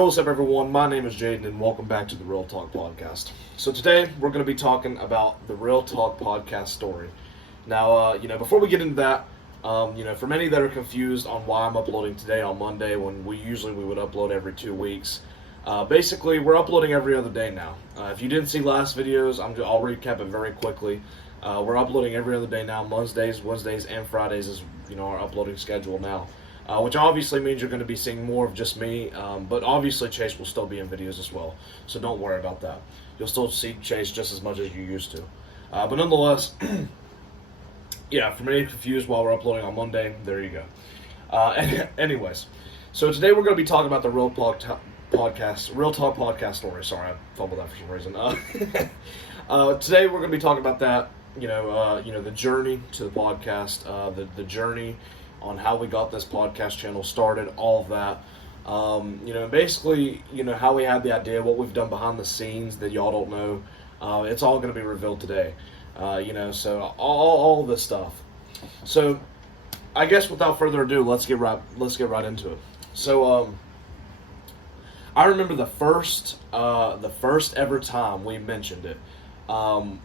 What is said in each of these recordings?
What's up, everyone? My name is Jaden, and welcome back to the Real Talk Podcast. So today we're going to be talking about the Real Talk Podcast story. Now, before we get into that, for many that are confused on why I'm uploading today on Monday when we would upload every 2 weeks. Basically, we're uploading every other day now. If you didn't see last videos, I'll recap it very quickly. We're uploading every other day now. Mondays, Wednesdays, and Fridays is our uploading schedule now. Which obviously means you're going to be seeing more of just me, but obviously Chase will still be in videos as well, so don't worry about that. You'll still see Chase just as much as you used to. But nonetheless, for many confused while we're uploading on Monday, there you go. Anyways, so today we're going to be talking about the Real Talk Podcast story. Sorry, I fumbled that for some reason. Today we're going to be talking about that, the journey to the podcast, the journey on how we got this podcast channel started, all of that. Basically, how we had the idea, what we've done behind the scenes that y'all don't know. It's all going to be revealed today. So all this stuff. So, I guess without further ado, let's get right into it. So, I remember the first ever time we mentioned it. I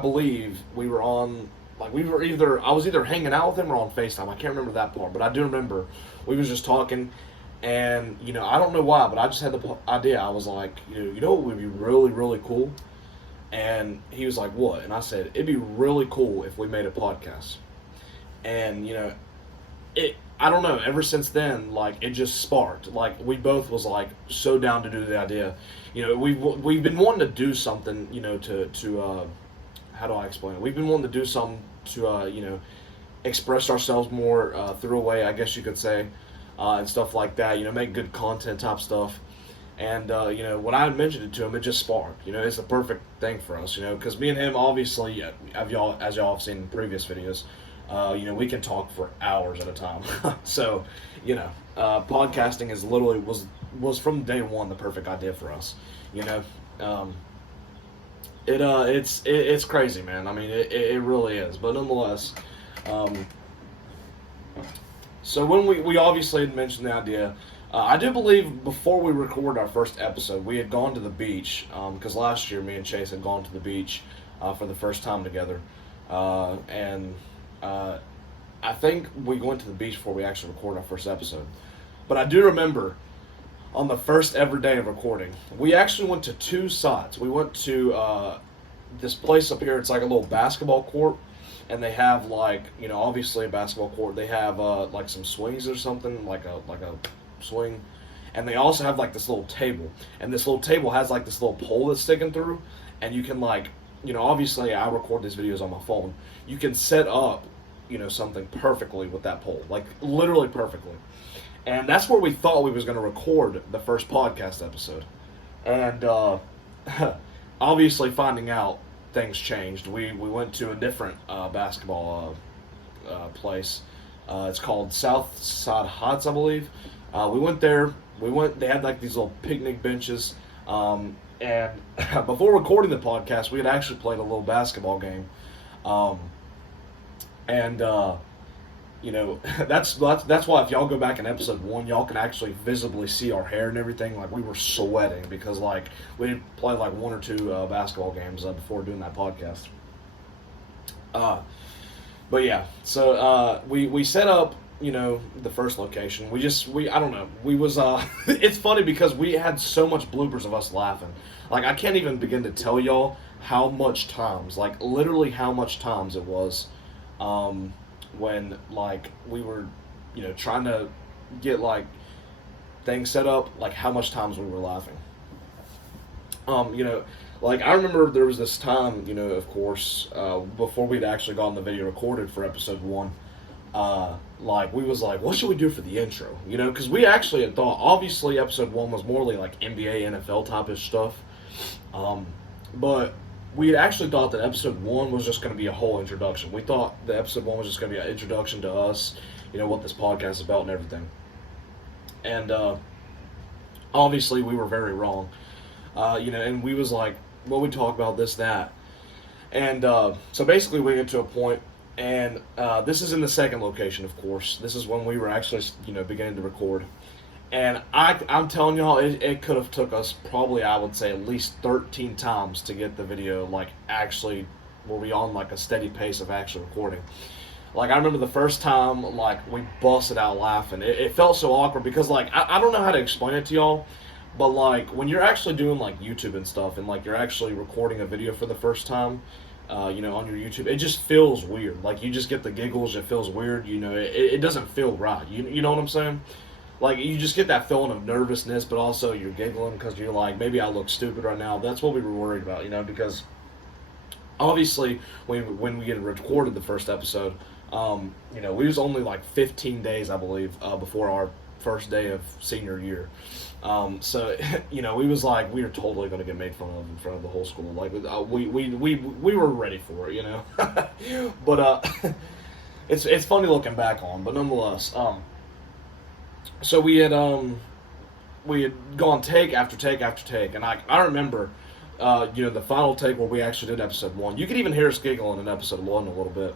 believe we were on. I was either hanging out with him or on FaceTime. I can't remember that part, but I do remember we was just talking, and I don't know why, but I just had the idea. I was like, what would be really, really cool? And he was like, what? And I said, it'd be really cool if we made a podcast. And I don't know. Ever since then, it just sparked. We both was so down to do the idea. We've been wanting to do something. How do I explain it? We've been wanting to do something to, express ourselves more through a way, I guess you could say, and stuff like that. Make good content type stuff. And, when I mentioned it to him, it just sparked. It's the perfect thing for us, because me and him, obviously, as y'all have seen in previous videos, we can talk for hours at a time. So, podcasting is literally was from day one the perfect idea for us, It's crazy, man. I mean, it really is. But nonetheless, so when we obviously had mentioned the idea, I do believe before we recorded our first episode, we had gone to the beach, because last year me and Chase had gone to the beach for the first time together. I think we went to the beach before we actually recorded our first episode. But I do remember on the first ever day of recording, we actually went to two sites. We went to this place up here. It's like a little basketball court, and they have obviously a basketball court. They have some swings or something, like a swing, and they also have this little table. And this little table has this little pole that's sticking through, and you can obviously I record these videos on my phone. You can set up something perfectly with that pole, literally perfectly. And that's where we thought we was going to record the first podcast episode. And obviously finding out, things changed. We went to a different basketball place. It's called Southside Heights, I believe. We went there. They had these little picnic benches. And before recording the podcast, we had actually played a little basketball game. That's why if y'all go back in episode 1, y'all can actually visibly see our hair and everything. We were sweating because we did play 1 or 2 basketball games before doing that podcast. But yeah, so we set up the first location. I don't know. We was it's funny because we had so much bloopers of us laughing. I can't even begin to tell y'all how much times, literally how much times it was. When we were trying to get things set up, how much times we were laughing. I remember there was this time, of course, before we'd actually gotten the video recorded for episode 1, we was what should we do for the intro, because we actually had thought, obviously episode 1 was more NBA, NFL type of stuff, but we had actually thought that episode 1 was just going to be a whole introduction. We thought that episode 1 was just going to be an introduction to us, what this podcast is about and everything. And obviously we were very wrong. And we was well, we talk about this, that. And so basically we get to a point, and this is in the second location, of course. This is when we were actually, beginning to record. And I'm telling y'all, it could have took us probably, I would say, at least 13 times to get the video, like, actually, where we on, like, a steady pace of actually recording. Like, I remember the first time, like, we busted out laughing. It felt so awkward because, like, I don't know how to explain it to y'all, but, like, when you're actually doing, like, YouTube and stuff, and, like, you're actually recording a video for the first time, you know, on your YouTube, it just feels weird. Like, you just get the giggles, it feels weird, you know, it doesn't feel right. You know what I'm saying? Like, you just get that feeling of nervousness, but also you're giggling because you're like, maybe I look stupid right now. That's what we were worried about, you know, because obviously when we get recorded the first episode, you know, we was only like 15 days, I believe, before our first day of senior year. So you know, we was like, we were totally going to get made fun of in front of the whole school. Like, we were ready for it, you know. But it's funny looking back on, but nonetheless, so we had gone take after take after take, and I remember, you know, the final take where we actually did episode one. You could even hear us giggling in episode one a little bit.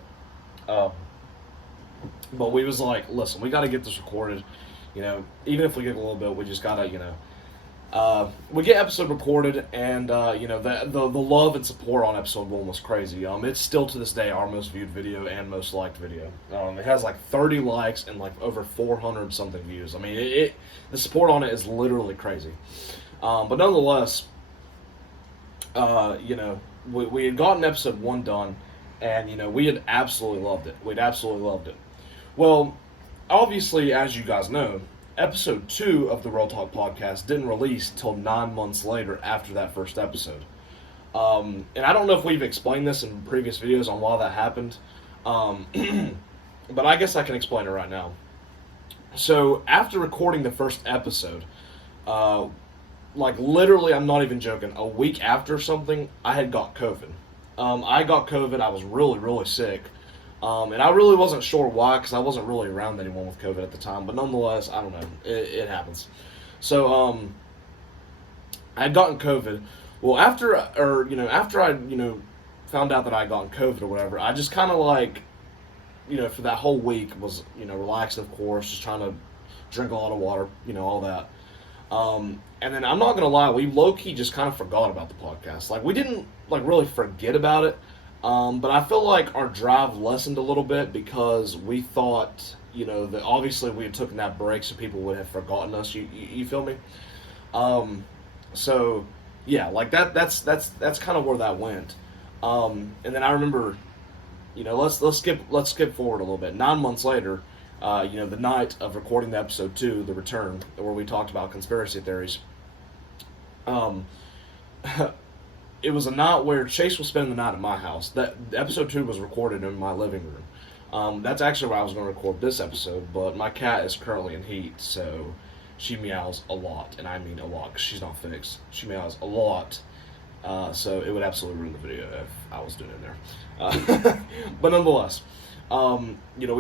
But we was like, listen, we got to get this recorded. You know, even if we giggle a little bit, we just gotta, you know, we get episode recorded, and you know, the love and support on episode one was crazy. It's still to this day our most viewed video and most liked video. It has like 30 likes and like over 400 something views. I mean, the support on it is literally crazy. But nonetheless, you know, we had gotten episode one done, and you know, we had absolutely loved it. We'd absolutely loved it. Well, obviously, as you guys know, episode 2 of the Real Talk podcast didn't release until 9 months later after that first episode. And I don't know if we've explained this in previous videos on why that happened, but I guess I can explain it right now. So, after recording the first episode, like literally, I'm not even joking, a week after something, I had got COVID. I got COVID, I was really, really sick. And I really wasn't sure why, because I wasn't really around anyone with COVID at the time. But nonetheless, I don't know. It happens. So, I had gotten COVID. Well, after I, you know, found out that I had gotten COVID or whatever, I just kind of like, you know, for that whole week was, you know, relaxed, of course, just trying to drink a lot of water, you know, all that. And then I'm not going to lie, we low-key just kind of forgot about the podcast. Like, we didn't, like, really forget about it. But I feel like our drive lessened a little bit because we thought, you know, that obviously we had taken that break so people would have forgotten us. You feel me? So yeah, like that's kind of where that went. And then I remember, you know, let's skip forward a little bit. 9 months later, you know, the night of recording the episode 2, The Return, where we talked about conspiracy theories. It was a night where Chase was spending the night at my house. That episode 2 was recorded in my living room. That's actually where I was going to record this episode, but my cat is currently in heat, so she meows a lot, and I mean a lot, because she's not fixed. She meows a lot, so it would absolutely ruin the video if I was doing it there. But nonetheless, you know,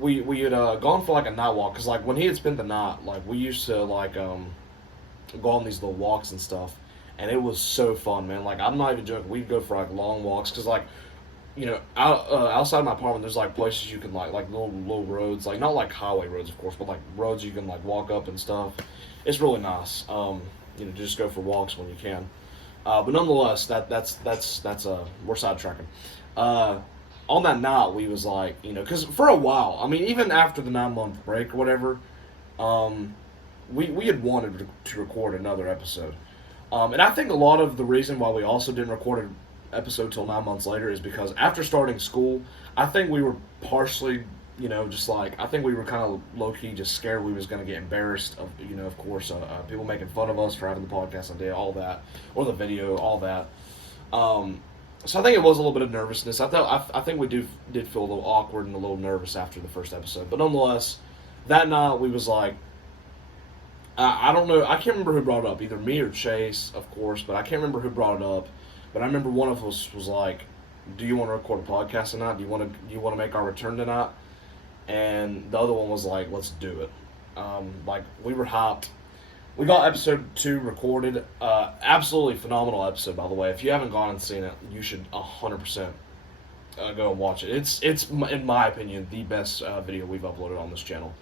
we had gone for like a night walk, because like when he had spent the night, like we used to like go on these little walks and stuff. And it was so fun, man. Like, I'm not even joking. We'd go for, like, long walks. Because, like, you know, outside my apartment, there's, like, places you can, like little roads. Like, not, like, highway roads, of course. But, like, roads you can, like, walk up and stuff. It's really nice. You know, just go for walks when you can. But nonetheless, that's we're sidetracking. On that night, we was, like, you know, because for a while, I mean, even after the 9-month break or whatever, we had wanted to record another episode. And I think a lot of the reason why we also didn't record an episode till 9 months later is because after starting school, I think we were partially, you know, just like, I think we were kind of low-key just scared we was going to get embarrassed of, you know, of course, people making fun of us for having the podcast idea, all that, or the video, all that. So I think it was a little bit of nervousness. I think we did feel a little awkward and a little nervous after the first episode. But nonetheless, that night we was like, I don't know. I can't remember who brought it up, either me or Chase, of course, but I can't remember who brought it up. But I remember one of us was like, "Do you want to record a podcast tonight? Do you want to make our return tonight?" And the other one was like, "Let's do it." Like we were hyped. We got episode 2 recorded. Absolutely phenomenal episode, by the way. If you haven't gone and seen it, you should 100% go and watch it. It's in my opinion the best video we've uploaded on this channel.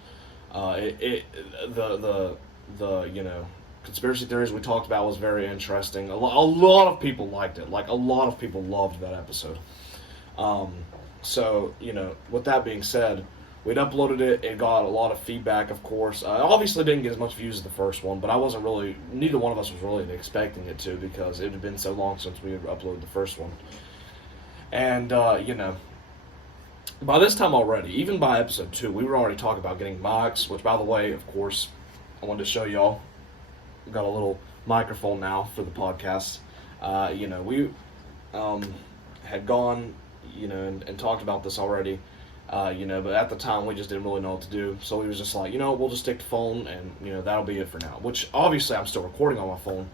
the conspiracy theories we talked about was very interesting. A lot of people liked it. Like, a lot of people loved that episode. Um, so, with that being said, we'd uploaded it. It got a lot of feedback, of course. Obviously didn't get as much views as the first one, but neither one of us was really expecting it to, because it had been so long since we had uploaded the first one. And, by this time already, even by episode 2, we were already talking about getting mics, which, by the way, of course, I wanted to show y'all. We've got a little microphone now for the podcast. We had gone, and talked about this already, but at the time we just didn't really know what to do. So we was just like, we'll just stick to phone, and, that'll be it for now. Which, obviously, I'm still recording on my phone,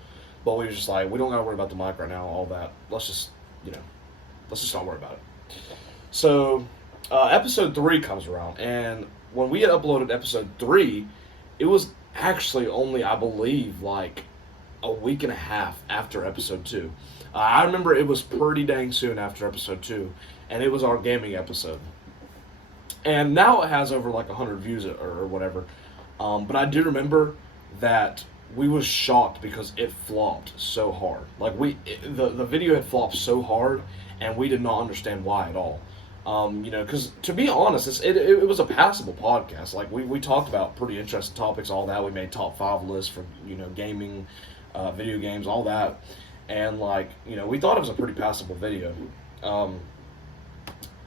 but we was just like, we don't gotta worry about the mic right now, all that. Let's just not worry about it. So, episode 3 comes around, and when we had uploaded episode 3, it was actually only, I believe, like a week and a half after episode 2. I remember it was pretty dang soon after episode 2, and it was our gaming episode. And now it has over like 100 views or whatever. But I do remember that we was shocked because it flopped so hard. Like, the video had flopped so hard, and we did not understand why at all. Because to be honest, it was a passable podcast. Like, we talked about pretty interesting topics, all that. We made top 5 lists for, gaming, video games, all that. And, like, we thought it was a pretty passable video.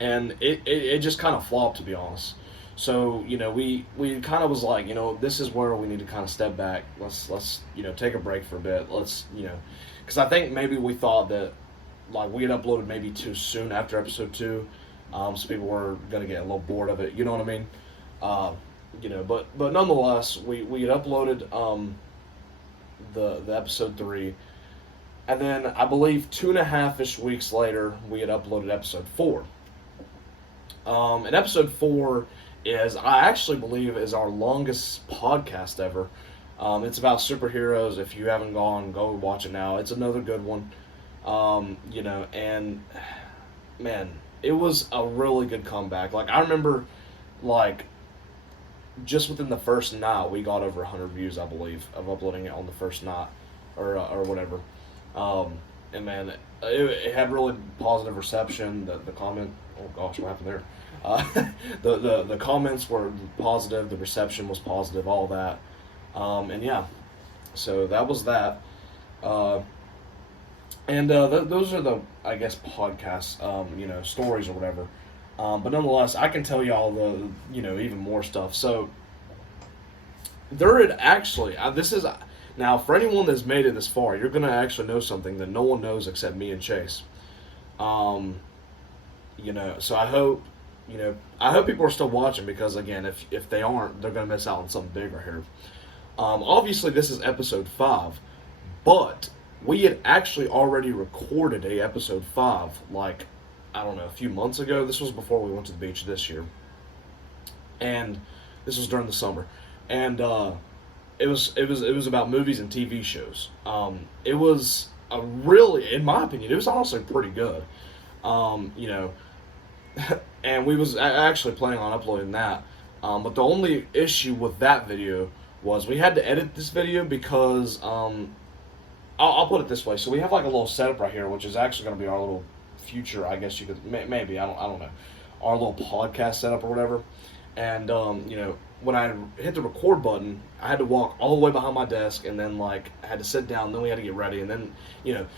And it just kind of flopped, to be honest. So, we kind of was like, this is where we need to kind of step back. Let's take a break for a bit. Let's, because I think maybe we thought that, like, we had uploaded maybe too soon after episode 2. So people were going to get a little bored of it, you know what I mean? But nonetheless, we had uploaded the episode 3, and then I believe 2.5-ish weeks later, we had uploaded episode 4. And episode 4 I actually believe, is our longest podcast ever. It's about superheroes. If you haven't go watch it now. It's another good one. And man, it was a really good comeback. Like, I remember, like, just within the first night, we got over 100 views, I believe, of uploading it on the first night, or whatever. And man, it had really positive reception. The comment, oh gosh, what happened there? The comments were positive. The reception was positive. All that. And yeah, so that was that. Those are the, I guess, podcasts, stories or whatever. But nonetheless, I can tell y'all the, even more stuff. So, there had actually, now for anyone that's made it this far, you're going to actually know something that no one knows except me and Chase. So I hope, people are still watching, because again, if they aren't, they're going to miss out on something big right here. Obviously this is episode 5, but we had actually already recorded episode 5, like, I don't know, a few months ago. This was before we went to the beach this year. And this was during the summer. And it was about movies and TV shows. It was a really, in my opinion, it was honestly pretty good. And we was actually planning on uploading that. But the only issue with that video was we had to edit this video because I'll put it this way. So we have like a little setup right here, which is actually going to be our little future, I guess you could, maybe, I don't know, our little podcast setup or whatever. And, when I hit the record button, I had to walk all the way behind my desk, and then, like, I had to sit down, then we had to get ready, and then, it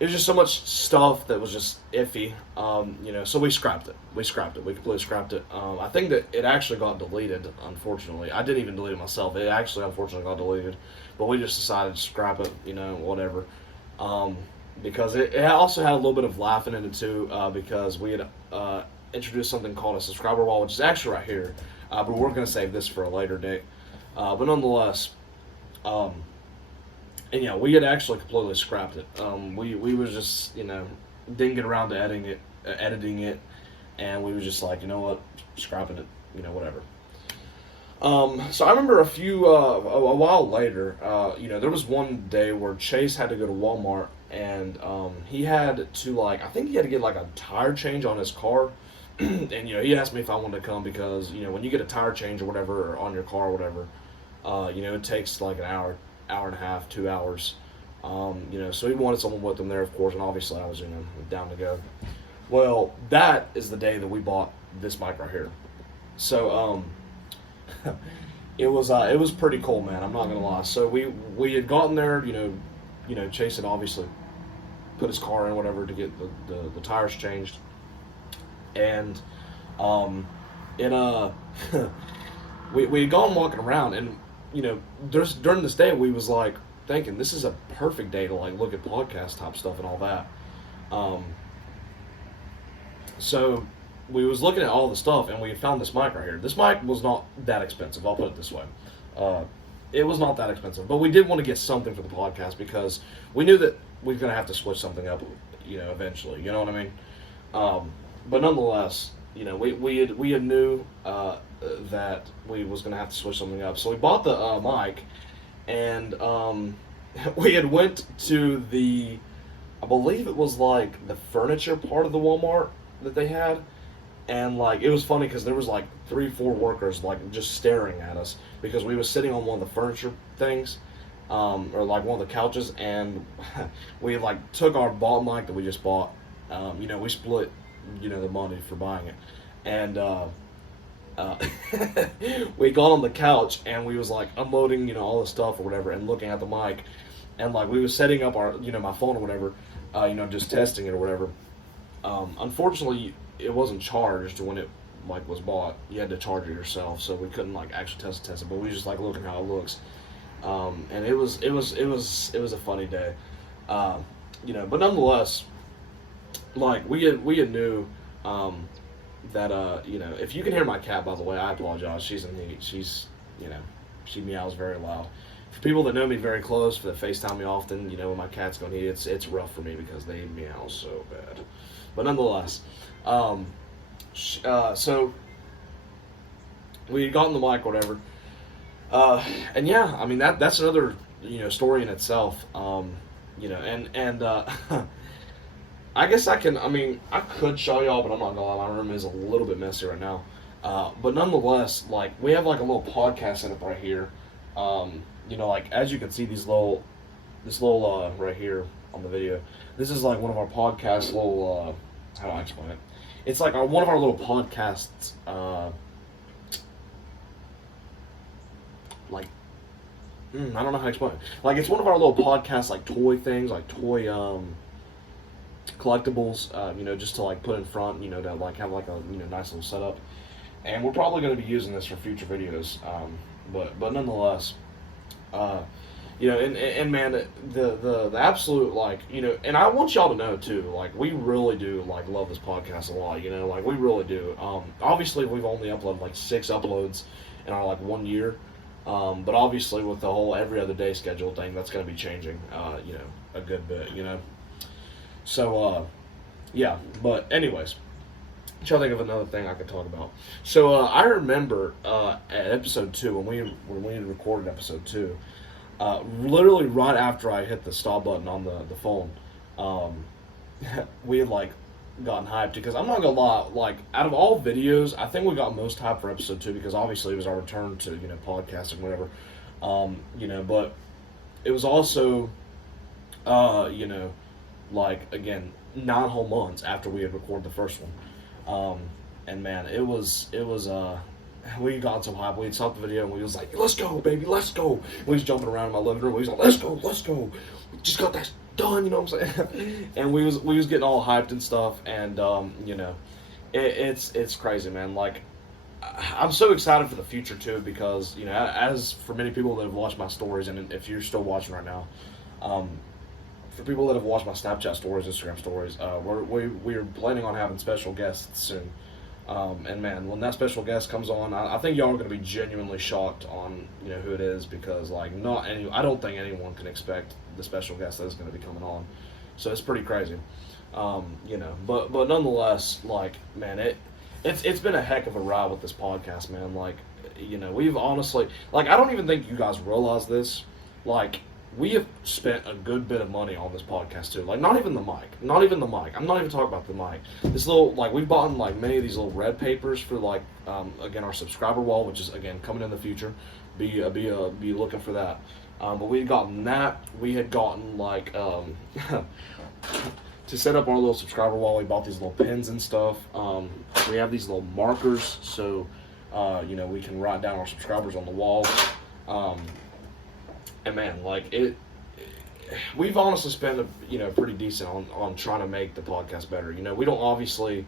was just so much stuff that was just iffy, so we scrapped it. We completely scrapped it. I think that it actually got deleted, unfortunately. I didn't even delete it myself. It actually, unfortunately, got deleted, but we just decided to scrap it, whatever. Because it also had a little bit of laughing in it, too, because we had introduced something called a subscriber wall, which is actually right here, but we're going to save this for a later date. But nonetheless, and yeah, we had actually completely scrapped it. We was just, didn't get around to editing it, and we was just like, you know what, scrapping it, whatever. So I remember a while later, there was one day where Chase had to go to Walmart, and he had to, I think he had to get a tire change on his car. And he asked me if I wanted to come because when you get a tire change or whatever, or on your car or whatever, It takes like an hour, hour and a half, 2 hours. So he wanted someone with him there, of course, and obviously I was, down to go. Well, that is the day that we bought this mic right here. So, it was pretty cool, man. I'm not gonna lie. So we had gotten there, Chase had obviously put his car in, whatever, to get the tires changed, and it we had gone walking around, and during this day we was like thinking this is a perfect day to like look at podcast type stuff and all that. So we was looking at all the stuff, and we found this mic right here. This mic was not that expensive. I'll put it this way. It was not that expensive, but we did want to get something for the podcast because we knew that we were going to have to switch something up, eventually. You know what I mean? But nonetheless, we had knew that we was going to have to switch something up. So we bought the mic, and we had went to I believe it was like the furniture part of the Walmart that they had. And like it was funny because there was like 3-4 workers like just staring at us because we was sitting on one of the furniture things, or like one of the couches, and we like took our ball mic that we just bought. We split the money for buying it, and we got on the couch and we was like unloading all the stuff or whatever and looking at the mic, and like we was setting up our my phone or whatever, just testing it or whatever. Unfortunately, it wasn't charged when it like was bought. You had to charge it yourself, so we couldn't like actually test it. But we just like looking how it looks, and it was a funny day, But nonetheless, like we had knew that if you can hear my cat, by the way, I apologize. She's in heat. She meows very loud. For people that know me very close, that FaceTime me often, when my cat's going to eat, it's rough for me because they meow so bad. But nonetheless, so we had gotten the mic, whatever, and yeah, I mean that's another story in itself, and I guess I could show y'all, but I'm not gonna lie, my room is a little bit messy right now, but nonetheless, like we have like a little podcast setup right here, like as you can see this little right here on the video, this is like one of our podcast little how do I explain it? It's like one of our little podcasts, I don't know how to explain it. Like, it's one of our little podcasts, like, toy things, like, toy, collectibles, just to, like, put in front, to, like, have, like, a, nice little setup. And we're probably going to be using this for future videos, but nonetheless, and man, the absolute, like, and I want y'all to know, too, like, we really do, like, love this podcast a lot, like, we really do. Obviously, we've only uploaded, like, 6 uploads in our, like, 1 year, but obviously, with the whole every other day schedule thing, that's going to be changing, a good bit, So, yeah, but anyways, I'm trying to think of another thing I could talk about. So, I remember, at episode 2, when we recorded episode 2, literally right after I hit the stop button on the phone, we had like gotten hyped because I'm not gonna lie, like out of all videos, I think we got most hyped for episode 2 because obviously it was our return to podcasting, whatever, but it was also like again 9 whole months after we had recorded the first one, and man, it was we got so hyped. We had stopped the video and we was like, let's go, baby, let's go. We was jumping around in my living room. We was like, let's go. We just got that done, you know what I'm saying? And we was getting all hyped and stuff. And, it's crazy, man. Like, I'm so excited for the future, too, because, as for many people that have watched my stories, and if you're still watching right now, for people that have watched my Snapchat stories, Instagram stories, we're planning on having special guests soon. And man, when that special guest comes on, I think y'all are going to be genuinely shocked on who it is, because like I don't think anyone can expect the special guest that is going to be coming on, so it's pretty crazy, But nonetheless, like man, it's been a heck of a ride with this podcast, man. Like we've honestly, like, I don't even think you guys realize this, like. We have spent a good bit of money on this podcast too. Like, not even the mic. I'm not even talking about the mic. This little, like, we've bought like many of these little red papers for like, again, our subscriber wall, which is again coming in the future. be looking for that. But we had gotten that. We had gotten like to set up our little subscriber wall. We bought these little pins and stuff. We have these little markers, so we can write down our subscribers on the wall. And man, like we've honestly spent pretty decent on trying to make the podcast better. We don't obviously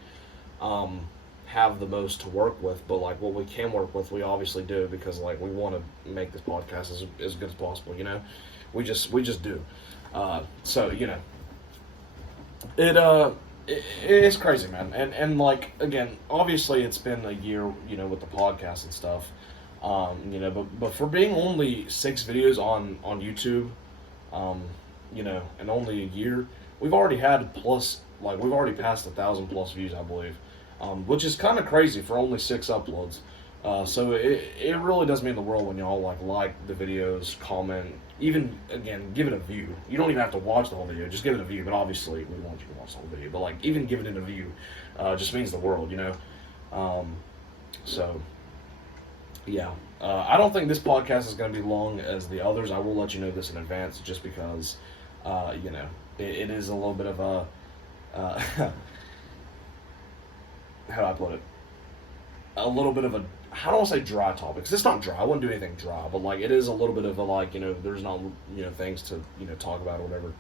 have the most to work with, but like what we can work with, we obviously do, because like we want to make this podcast as good as possible. We just do. So it's crazy, man. And like again, obviously it's been a year, with the podcast and stuff. But for being only 6 videos on YouTube, and only a year, we've already passed 1,000+ views, I believe, which is kind of crazy for only 6 uploads. So it really does mean the world when y'all like the videos, comment, even again give it a view. You don't even have to watch the whole video, just give it a view. But obviously we want you to watch the whole video. But like even giving it a view, just means the world, So. Yeah, I don't think this podcast is going to be long as the others. I will let you know this in advance, just because, it is a little bit of a, how do I put it? A little bit of a, I don't want to say dry topic, because it's not dry. I wouldn't do anything dry, but like it is a little bit of a there's not things to talk about or whatever.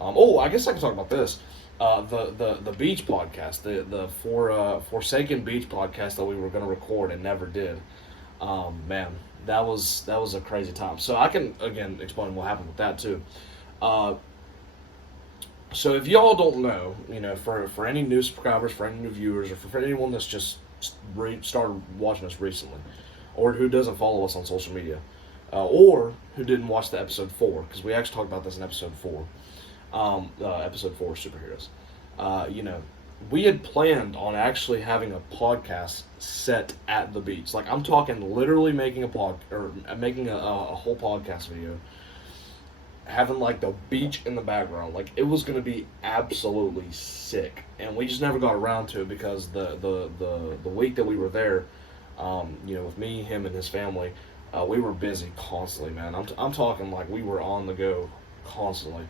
I guess I can talk about this. The beach podcast, the Forsaken Beach podcast that we were going to record and never did. Man, that was a crazy time. So I can again explain what happened with that too. So if y'all don't know, for any new subscribers, for any new viewers, or for anyone that's just started watching us recently, or who doesn't follow us on social media, or who didn't watch the episode 4, because we actually talked about this in episode 4, episode 4 superheroes. We had planned on actually having a podcast set at the beach. Like I'm talking literally making a whole podcast video, having like the beach in the background. Like it was gonna be absolutely sick, and we just never got around to it because the week that we were there, with me, him, and his family, we were busy constantly, man. I'm talking like we were on the go constantly.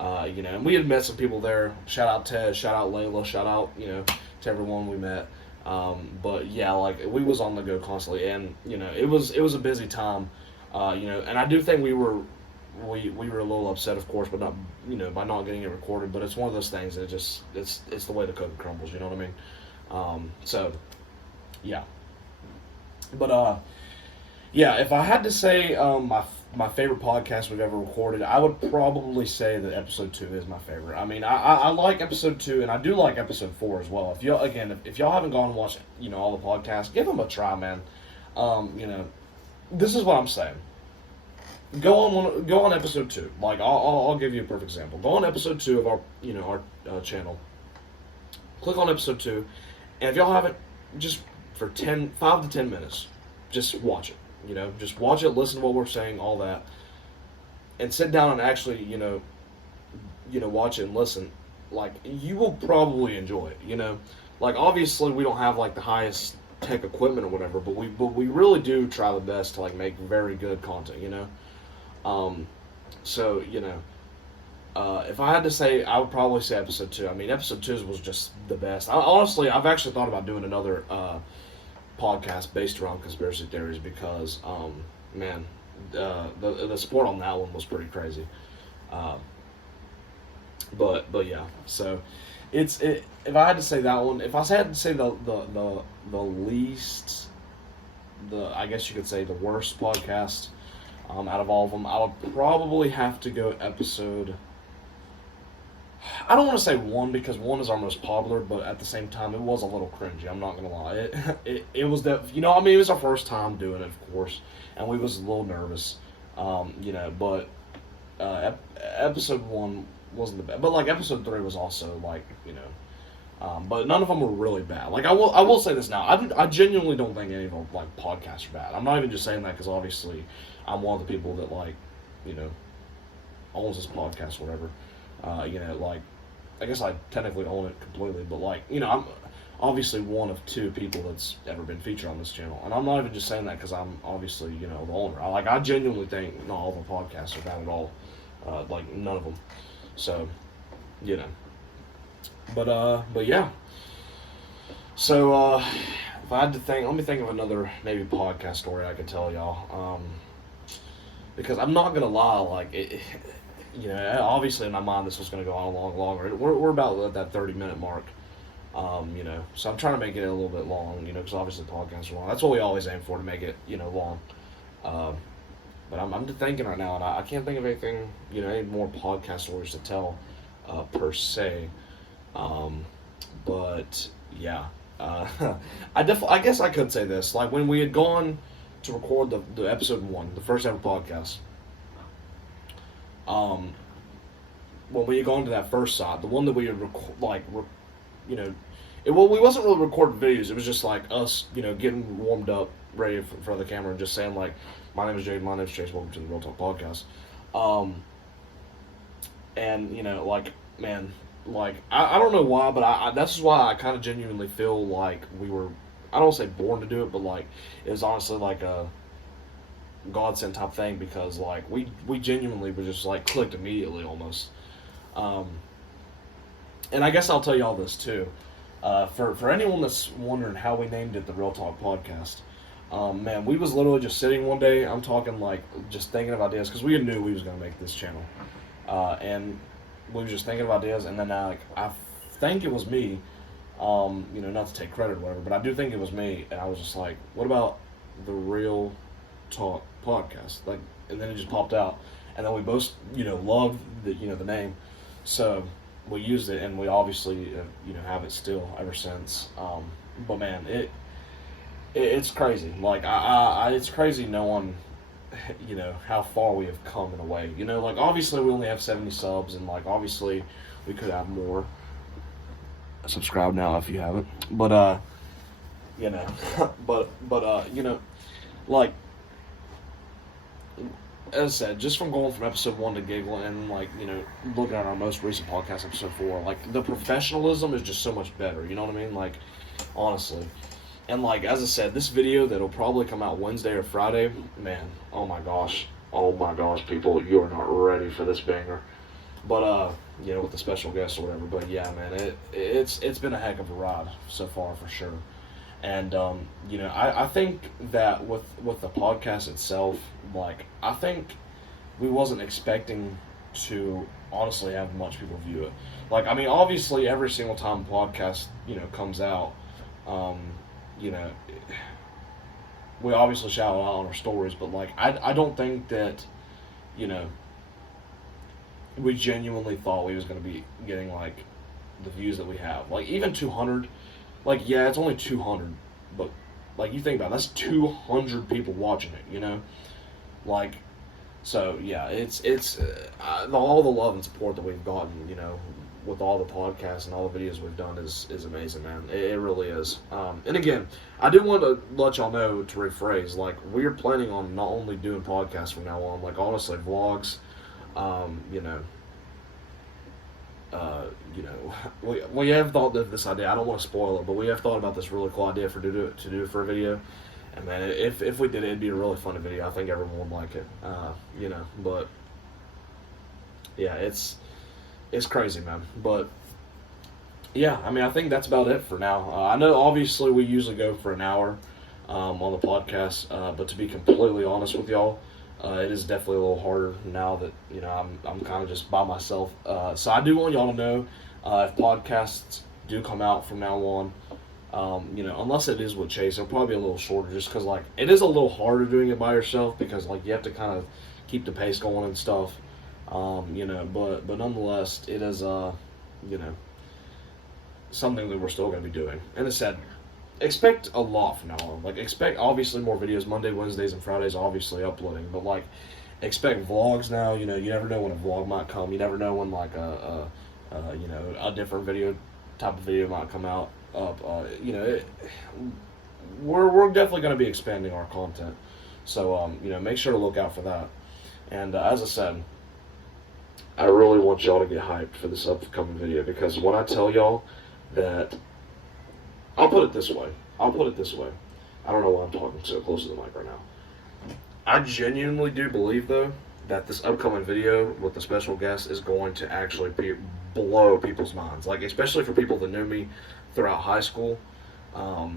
And we had met some people there. Shout out Ted, shout out Layla, shout out, to everyone we met. But yeah, like we was on the go constantly, and it was a busy time. And I do think we were a little upset, of course, but not by not getting it recorded. But it's one of those things that it's the way the cookie crumbles. You know what I mean? So yeah. But yeah, if I had to say my favorite podcast we've ever recorded, I would probably say that episode 2 is my favorite. I mean, I like episode 2, and I do like episode 4 as well. If y'all haven't gone and watched all the podcasts, give them a try, man. This is what I'm saying. Go on episode 2. Like I'll give you a perfect example. Go on episode 2 of our channel. Click on episode 2, and if y'all haven't, just for 5 to 10 minutes, just watch it. Just watch it, listen to what we're saying, all that, and sit down and actually, watch it and listen. Like, you will probably enjoy it, Like, obviously, we don't have, like, the highest tech equipment or whatever, but we really do try the best to, like, make very good content, So, if I had to say, I would probably say episode 2. I mean, episode 2 was just the best. Honestly, I've actually thought about doing another, podcast based around conspiracy theories, because man, the support on that one was pretty crazy. But yeah, so if I had to say that one, if I had to say the least, I guess you could say the worst podcast out of all of them, I would probably have to go episode, I don't want to say 1, because 1 is our most popular, but at the same time, it was a little cringy. I'm not gonna lie. It was that, it was our first time doing it, of course, and we was a little nervous, But episode 1 wasn't the best, but like episode 3 was also like, but none of them were really bad. Like I will say this now. I genuinely don't think any of them like podcasts are bad. I'm not even just saying that because obviously I'm one of the people that like, owns this podcast or whatever. Like, I guess I technically own it completely, but like, obviously one of two people that's ever been featured on this channel. And I'm not even just saying that because I'm obviously, the owner. I genuinely think not all the podcasts are bad at all. Like, none of them. So, But yeah. So, if I had to think, let me think of another maybe podcast story I could tell y'all. Because I'm not going to lie, like, obviously in my mind this was going to go on a lot longer. We're about at that 30-minute mark. So I'm trying to make it a little bit long, because obviously podcasts are long. That's what we always aim for, to make it, long. But I'm just thinking right now, and I can't think of anything, any more podcast stories to tell, per se. But yeah, I guess I could say this. Like, when we had gone to record the episode 1, the first ever podcast, when we had gone to that first side, the one that we had we wasn't really recording videos. It was just like us, getting warmed up, ready in front of the camera, and just saying like, "My name is Jade. My name is Chase. Welcome to the Real Talk Podcast." And man, like I don't know why, but that's why I kind of genuinely feel like we were. I don't want to say born to do it, but like it was honestly like a godsend type thing, because like we genuinely were just like clicked immediately almost. And I guess I'll tell you all this too. For anyone that's wondering how we named it the Real Talk Podcast, man, we was literally just sitting one day. I'm talking like just thinking of ideas, because we knew we was gonna make this channel, and we were just thinking of ideas. And then I think it was me, not to take credit or whatever, but I do think it was me. And I was just like, what about the Real Talk Podcast? Like, and then it just popped out, and then we both loved the name, so we used it, and we obviously have it still ever since. But man, it's crazy. Like it's crazy knowing how far we have come in a way. Like obviously we only have 70 subs, and like obviously we could have more. Subscribe now if you haven't. But like, as I said, just from going from episode 1 to Giggle, and like, looking at our most recent podcast, episode 4, like the professionalism is just so much better, you know what I mean? Like, honestly. And like, as I said, this video that'll probably come out Wednesday or Friday, man, oh my gosh, people, you are not ready for this banger. But, with the special guest or whatever. But yeah, man, it's been a heck of a ride so far, for sure. And, I think that with the podcast itself, like, I think we wasn't expecting to honestly have much people view it. Like, I mean, obviously every single time a podcast, comes out, we obviously shout it out on our stories, but like, I don't think that, we genuinely thought we was going to be getting like the views that we have. Like, even 200, like, yeah, it's only 200, but like, you think about it, that's 200 people watching it, like, so yeah, it's all the love and support that we've gotten, with all the podcasts and all the videos we've done is amazing, man. It really is. And again, I do want to let y'all know, to rephrase, like, we're planning on not only doing podcasts from now on, like, honestly, vlogs. We have thought of this idea. I don't want to spoil it, but we have thought about this really cool idea to do for a video. And man, if we did it, it'd be a really fun video. I think everyone would like it. But yeah, it's crazy, man. But yeah, I mean, I think that's about it for now. I know obviously we usually go for an hour on the podcast, but to be completely honest with y'all, it is definitely a little harder now that I'm kind of just by myself. So I do want y'all to know, if podcasts do come out from now on, unless it is with Chase, it'll probably be a little shorter, just because like it is a little harder doing it by yourself, because like you have to kind of keep the pace going and stuff. But nonetheless, it is something that we're still going to be doing. And as I said, expect a lot from now on. Like, expect obviously more videos, Monday, Wednesdays, and Fridays, obviously uploading. But like, expect vlogs now. You never know when a vlog might come. You never know when like a different video type of video might come out. We're definitely going to be expanding our content. So make sure to look out for that. And as I said, I really want y'all to get hyped for this upcoming video, because when I tell y'all that I'll put it this way. I'll put it this way. I don't know why I'm talking so close to the mic right now. I genuinely do believe, though, that this upcoming video with the special guest is going to actually blow people's minds. Like, especially for people that knew me throughout high school. I'll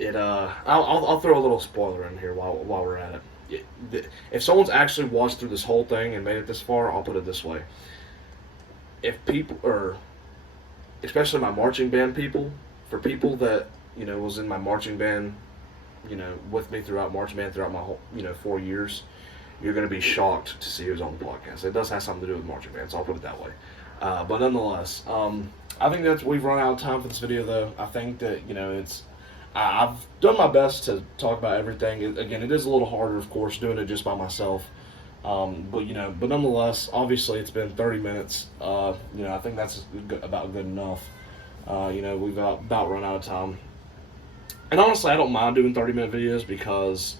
throw a little spoiler in here while we're at it. If someone's actually watched through this whole thing and made it this far, I'll put it this way. If people, or especially my marching band people, for people that, was in my marching band, with me throughout marching band throughout my whole, 4 years, you're going to be shocked to see who's on the podcast. It does have something to do with marching band, so I'll put it that way. But nonetheless, I think we've run out of time for this video, though. I think that, I've done my best to talk about everything. Again, it is a little harder, of course, doing it just by myself. But nonetheless, obviously it's been 30 minutes. I think that's about good enough. We've about run out of time. And honestly, I don't mind doing 30-minute videos because,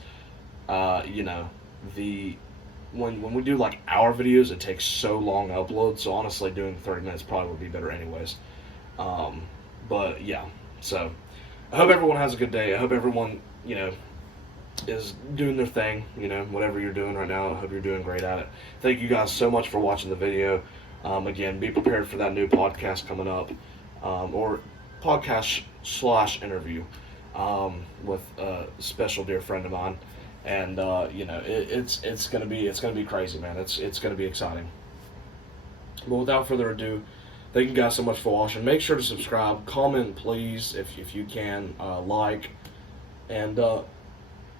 when we do like hour videos, it takes so long to upload. So honestly, doing 30 minutes probably would be better anyways. But yeah, so I hope everyone has a good day. I hope everyone, is doing their thing, whatever you're doing right now. I hope you're doing great at it. Thank you guys so much for watching the video. Again, be prepared for that new podcast coming up, or podcast/interview with a special dear friend of mine. And it's gonna be crazy, man. It's gonna be exciting. But without further ado, thank you guys so much for watching. Make sure to subscribe, comment, please, if you can, like, and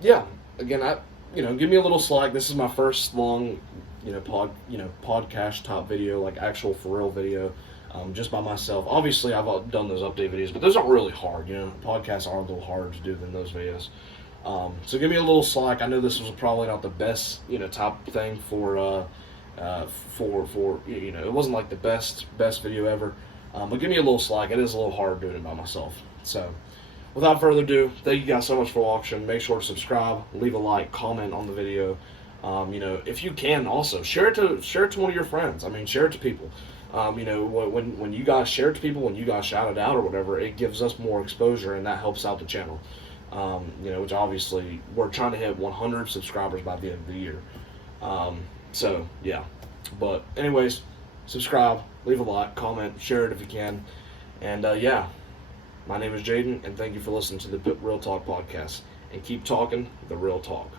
yeah. Again, give me a little slack. This is my first long, podcast type video, like actual for real video, just by myself. Obviously, I've done those update videos, but those aren't really hard. Podcasts are a little harder to do than those videos. So give me a little slack. I know this was probably not the best, type thing for it wasn't like the best video ever. But give me a little slack. It is a little hard doing it by myself. So without further ado, thank you guys so much for watching. Make sure to subscribe, leave a like, comment on the video. If you can, also share it to one of your friends. I mean, share it to people. When you guys share it to people, when you guys shout it out or whatever, it gives us more exposure and that helps out the channel. Which obviously we're trying to hit 100 subscribers by the end of the year. So yeah, but anyways, subscribe, leave a like, comment, share it if you can, and yeah, my name is Jaden, and thank you for listening to the Real Talk podcast, and keep talking the real talk.